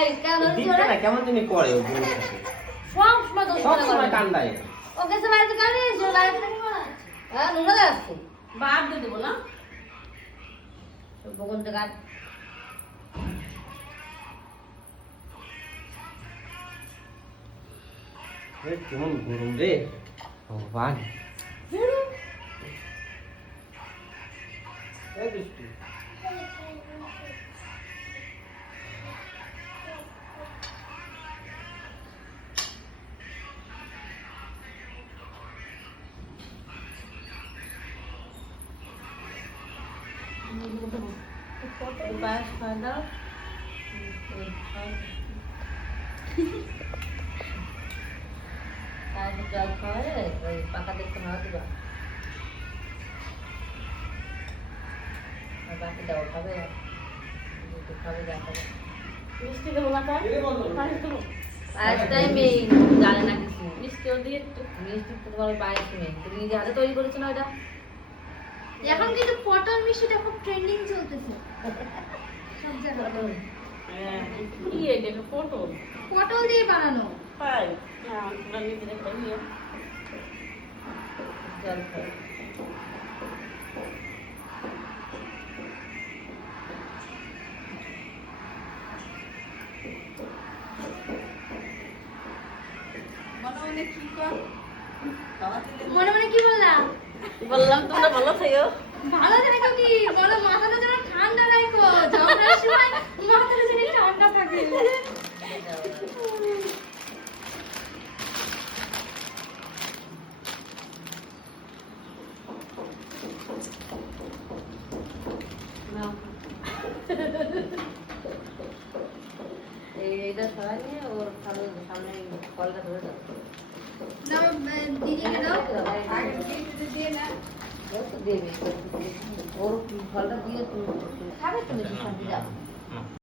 এই কেন দিনটা না কেমন জানি করে ও বউর সাথে। সব সময় দোষ সব করে সময় কান্দায়। ওকে সে বাড়িতে কানে এসে বাড়িতে হ্যাঁ নুনা আসছে বাদ দিয়ে দেবো না বগুন থেকে কেমন গরম রে ভগবান। এই বৃষ্টি। পায়েস খাওয়া দাও পায়েসের জল খাওয়ালে ওই পাকা দেখতে খাওয়া দিবা আর বাকি দাও খাবে খাবে যা খাবে মিষ্টি দেবো না তাই পায়েস দেবো পায়েসটাই মেইন জানে না কিছু মিষ্টিও দিয়ে একটু মিষ্টি তো তোমার পায়েস মেইন তুমি নিজে হাতে তৈরি করেছো না ওটা এখন কিন্তু পটল মিষ্টিটা খুব ট্রেন্ডিং চলতেছে সব জায়গায় কি এটা পটল পটল দিয়ে বানানো তাই না আমরা নিজেরা খাই নিয়ে জল খাও মনে মনে কি বললাম বললাম তোমরা ভালো থেকো ভালো থাকো কি বলো মাথাটা যেন ঠান্ডা রাখো ঝগড়ার সময় মাথাটা যেন ঠান্ডা থাকে এইটা সরাই নিয়ে ওর সামনে কলটা ধরে দাও দাও দিদিকে দাও ও তো দেবে ওর ফলটা দিয়ে তুমি খাবে তুমি শান্তি দাও